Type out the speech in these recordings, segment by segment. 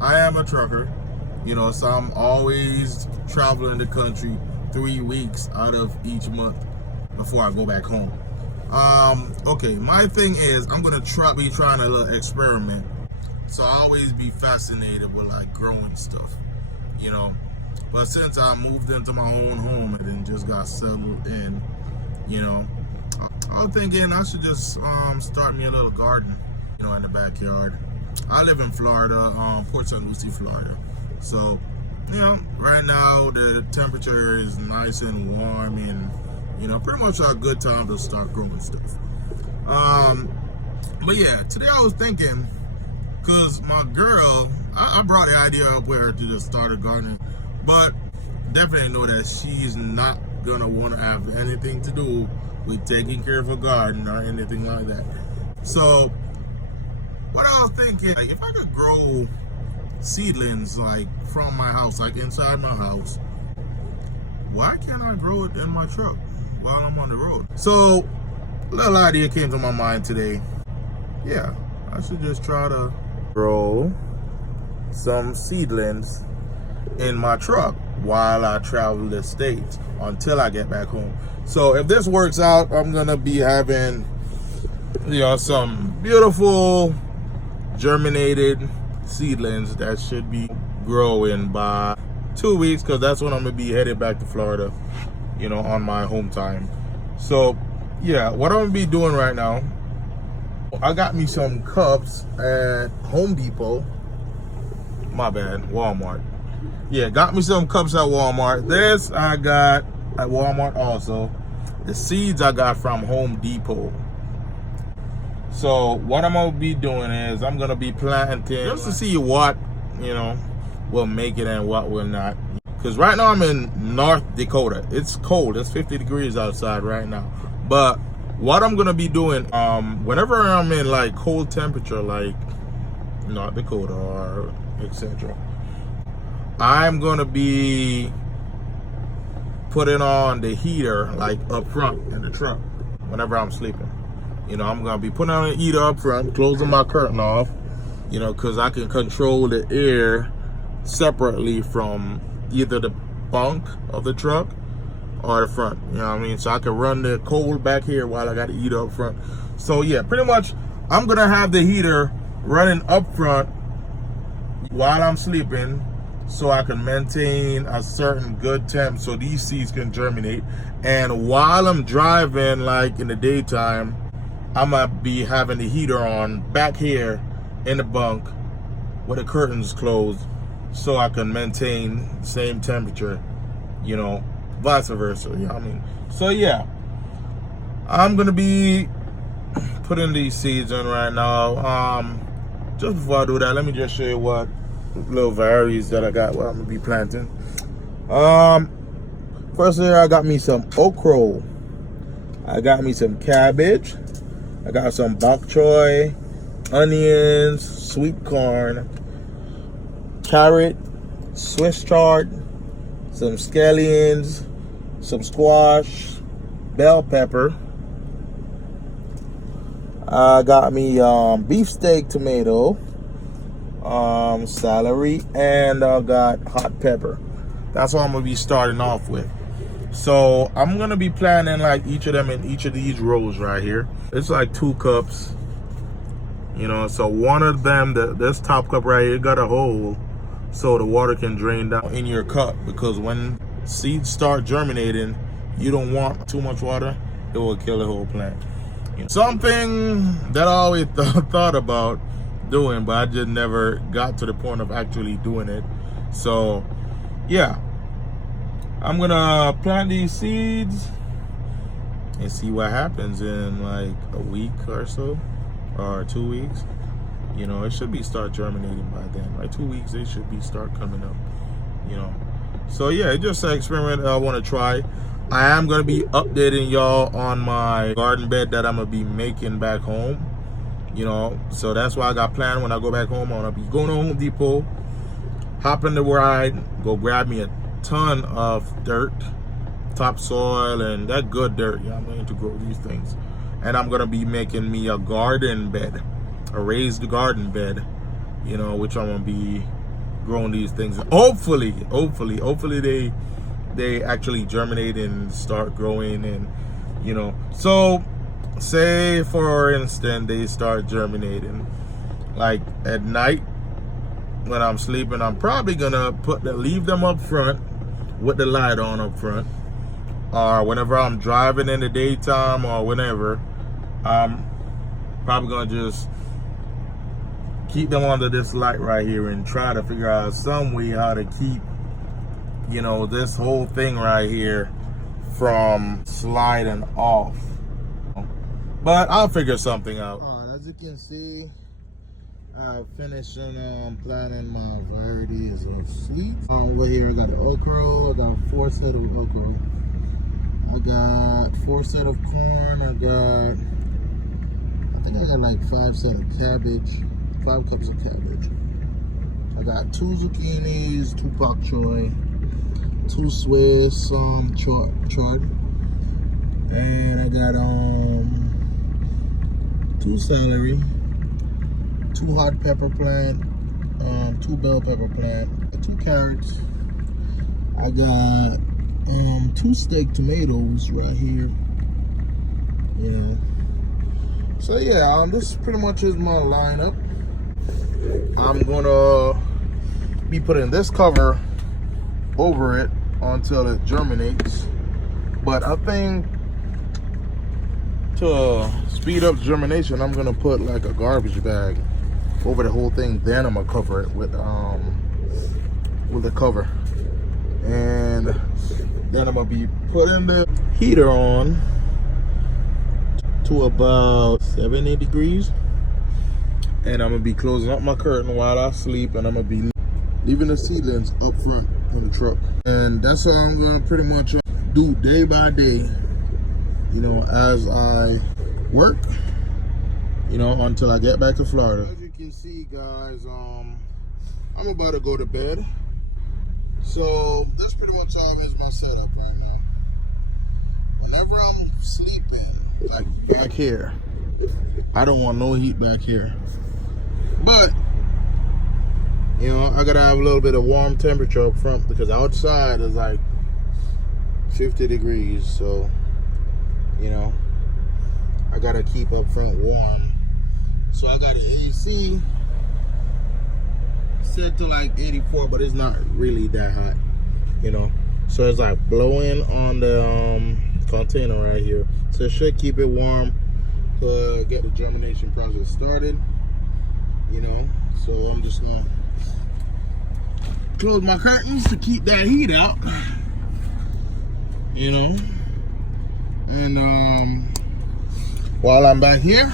I am a trucker, so I'm always traveling the country 3 weeks out of each month before I go back home. Okay, my thing is I'm gonna be trying a little experiment. So I always be fascinated with like growing stuff, But since I moved into my own home and then just got settled in, I was thinking I should just start me a little garden, in the backyard. I live in Florida, Port St. Lucie, Florida. So, right now the temperature is nice and warm and, pretty much a good time to start growing stuff. But yeah, today I was thinking, because my girl, I brought the idea up with her to just start a garden, but definitely know that she's not gonna want to have anything to do with taking care of a garden or anything like that. So what I was thinking, like if I could grow seedlings like from my house, like inside my house, why can't I grow it in my truck while I'm on the road? So a little idea came to my mind today. Yeah, I should just try to grow some seedlings in my truck while I travel the states until I get back home. So if this works out, I'm gonna be having some beautiful germinated seedlings that should be growing by 2 weeks, because that's when I'm gonna be headed back to Florida, on my home time. So yeah, what I'm gonna be doing right now, I got me some cups at Home Depot. My bad, Walmart. Yeah, got me some cups at Walmart. This I got at Walmart also. The seeds I got from Home Depot. So what I'm gonna be doing is I'm gonna be planting just to see what, will make it and what will not. Because right now I'm in North Dakota. It's cold. It's 50 degrees outside right now. But what I'm gonna be doing, whenever I'm in like cold temperature, like North Dakota or etc., I'm gonna be putting on the heater like up front in the truck whenever I'm sleeping. I'm gonna be putting on the heater up front, closing my curtain off, because I can control the air separately from either the bunk of the truck or the front, so I can run the cold back here while I got the heater up front. So yeah, pretty much I'm gonna have the heater running up front while I'm sleeping, so I can maintain a certain good temp so these seeds can germinate. And while I'm driving, like in the daytime, I'm gonna be having the heater on back here in the bunk with the curtains closed, so I can maintain the same temperature, vice versa, So yeah, I'm gonna be putting these seeds in right now. Just before I do that, let me just show you what little varieties that I got, what I'm gonna be planting. First here, I got me some okra, I got me some cabbage, I got some bok choy, onions, sweet corn, carrot, Swiss chard, some scallions, some squash, bell pepper. I got me beefsteak tomato, celery, and I got hot pepper. That's what I'm gonna be starting off with. So I'm gonna be planting like each of them in each of these rows right here. It's like 2 cups, so one of them, this top cup right here, got a hole so the water can drain down in your cup, because when seeds start germinating, you don't want too much water. It will kill the whole plant. Something that I always thought about doing, but I just never got to the point of actually doing it. So yeah, I'm gonna plant these seeds and see what happens in like a week or so, or 2 weeks. It should be start germinating by then. Like 2 weeks, they should be start coming up. So yeah, it's just an experiment I want to try. I am gonna be updating y'all on my garden bed that I'm gonna be making back home. You know, so that's why I got planned when I go back home. I'm gonna be going to Home Depot, hop in the ride, go grab me a ton of dirt, topsoil, and that good dirt. Yeah, I'm going to grow these things. And I'm gonna be making me a garden bed, a raised garden bed, you know, which I'm gonna be growing these things. Hopefully they actually germinate and start growing, and you know. So say for instance they start germinating like at night when I'm sleeping, I'm probably gonna leave them up front with the light on up front, or whenever I'm driving in the daytime or whenever, I'm probably gonna just keep them under this light right here and try to figure out some way how to keep, you know, this whole thing right here from sliding off. But I'll figure something out. As you can see, I finished planting my varieties of seeds. Over here I got the okra. I got 4 set of okra. I got 4 set of corn. I think I got like 5 set of cabbage. 5 cups of cabbage. I got 2 zucchinis, 2 pak choy, 2 Swiss chard, and I got 2 celery, 2 hot pepper plant, 2 bell pepper plant, 2 carrots. I got 2 steak tomatoes right here. You know. So yeah, this pretty much is my lineup. I'm gonna be putting this cover over it until it germinates. But I think to speed up germination, I'm gonna put like a garbage bag over the whole thing. Then I'm gonna cover it with the cover, and then I'm gonna be putting the heater on to about 70 degrees. And I'm gonna be closing up my curtain while I sleep, and I'm gonna be leaving the seedlings up front in the truck. And that's how I'm gonna pretty much do day by day, you know, as I work, you know, until I get back to Florida. As you can see, guys, I'm about to go to bed. So that's pretty much always my setup right now. Whenever I'm sleeping, like back here, I don't want no heat back here. But, you know, I gotta have a little bit of warm temperature up front because outside is like 50 degrees. So, you know, I gotta keep up front warm. So I got the AC set to like 84, but it's not really that hot, you know. So it's like blowing on the container right here. So it should keep it warm to get the germination process started, you know. So I'm just gonna close my curtains to keep that heat out, you know. And while I'm back here,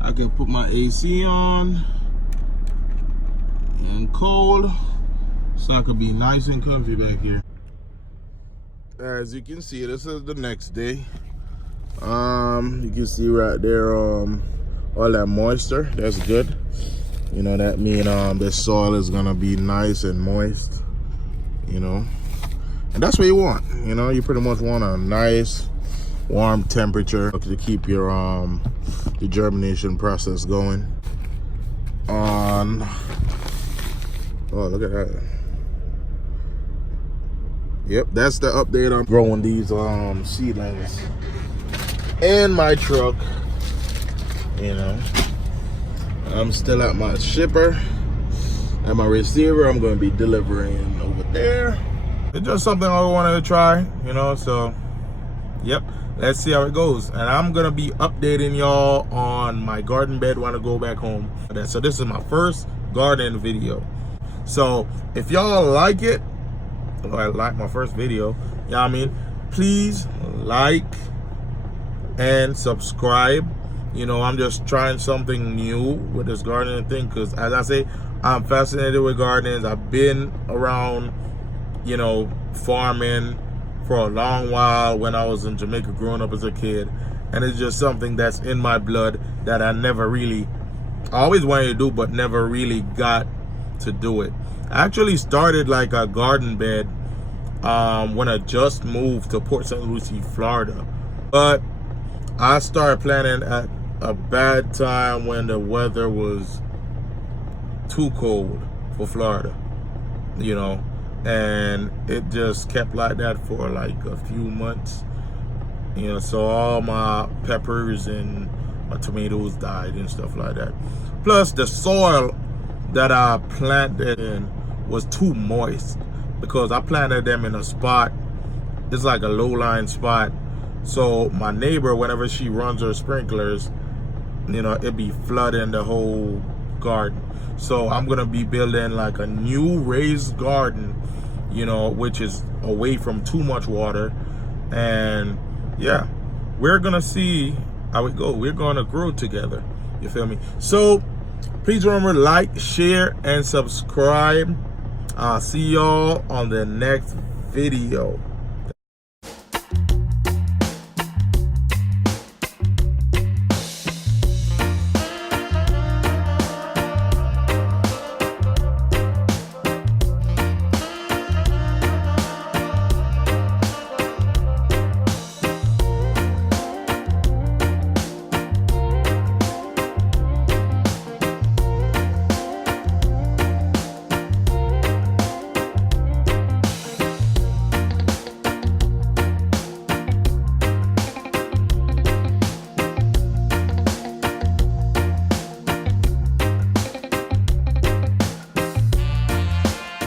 I can put my AC on and cold, so I could be nice and comfy back here. As you can see, this is the next day. You can see right there all that moisture. That's good. You know, that means the soil is gonna be nice and moist, you know. And that's what you want, you know. You pretty much want a nice warm temperature to keep your the germination process going on. Oh, look at that. Yep, that's the update. I'm growing these seedlings in my truck, you know. I'm still at my shipper, at my receiver. I'm going to be delivering over there. It's just something I wanted to try, you know. So yep, let's see how it goes. And I'm going to be updating y'all on my garden bed when I go back home. So this is my first garden video. So if y'all like it, or like my first video, you know what I mean, please like and subscribe. You know, I'm just trying something new with this gardening thing, because as I say, I'm fascinated with gardens. I've been around, you know, farming for a long while when I was in Jamaica growing up as a kid. and it's just something that's in my blood that I always wanted to do, but never really got to do it. I actually started like a garden bed when I just moved to Port St. Lucie, Florida. But I started planting at a bad time when the weather was too cold for Florida, you know, and it just kept like that for like a few months, you know, so all my peppers and my tomatoes died and stuff like that. Plus the soil that I planted in was too moist, because I planted them in a spot, it's like a low-lying spot, so my neighbor, whenever she runs her sprinklers, you know, it'd be flooding the whole garden. So I'm gonna be building like a new raised garden, you know, which is away from too much water. And yeah, we're gonna see how it goes. We're gonna grow together, you feel me? So please remember, like, share, and subscribe. I'll see y'all on the next video.